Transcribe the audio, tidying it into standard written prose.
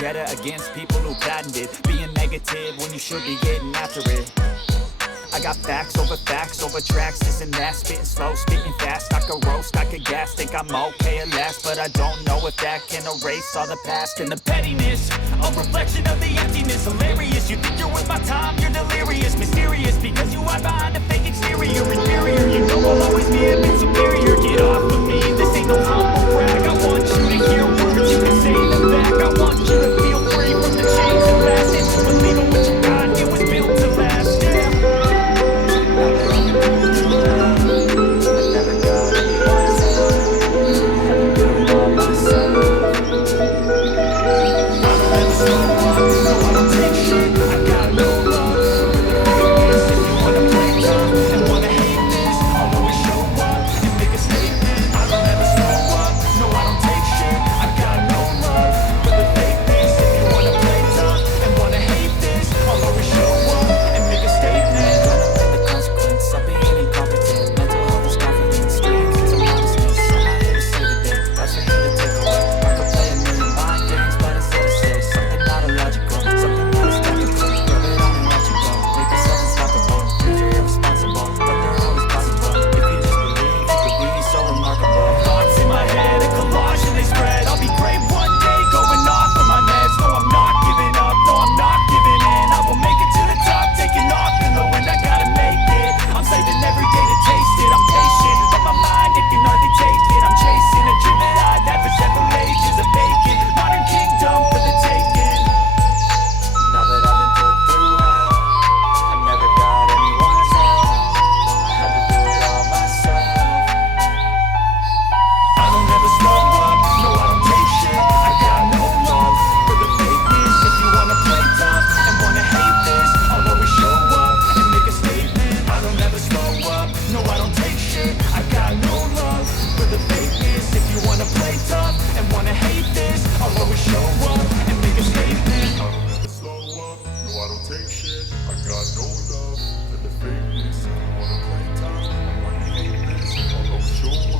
vendetta against people who patented being negative when you should be getting after it. I got facts over tracks, this and that. Spitting slow, spitting fast, I could roast, I could gas. Think I'm okay at last, but I don't know if that can erase all the past. And the pettiness, a reflection of the emptiness. Hilarious, you think you're worth my time, you're delirious. Mysterious, because you hide behind a fake exterior. Inferior, you know I'll always be a bit superior. Get off of me, this ain't no humble brag. I want you to hear words, you can say them back. I want you to feel free from the chains that last. And to believe in what you got, it was built to last, yeah. Now that I'm going through hell, I never got anyone's help. Had to do it all myself. I don't ever slow up, no I don't take shit. I got no love for the fakeness. If you wanna play tough and wanna hate this, I'll always show up and make a statement. I don't ever slow up, no I don't take shit. I got no love for the fakeness. If you wanna play tough and wanna hate this, I'll always show up and make a statement. Gotta pay the consequence of being incompetent. Mental health is confidence, dreams is a modestness. I'm not here to save the day, that's for you to take away. I could play a million mind games, but instead I say something not illogical, something that is technical. Rub it on and let you go, make yourself unstoppable. Dreams are irresponsible, but they're always possible. If you just believe, you could be so remarkable. Thoughts in my head, a collage and they spread. I'll be great one day, going off of my meds. No, I'm not giving up, no, I'm not giving in. I will make it to the top, taking off in the wind. I gotta make it, I'm saving every day to taste it. I'm patient, but my mind, it can hardly take it. I'm chasing a dream that I've had for several ages. A vacant, modern kingdom for the taking. Now that I've been put through hell, I never got anyone's help. I had to do it all myself. I don't ever slow up, no I don't take shit. I got no love for the fakeness. If you wanna play tough and wanna hate this, I'll always show up and make a statement. I don't ever slow up, no I don't take shit. I got no love for the fakeness. If you wanna play tough and wanna hate this, I'll always show up and make a statement. I don't ever slow up, no I don't take shit. I got no love for the fakeness. If you wanna play tough and wanna hate this, I'll always show up.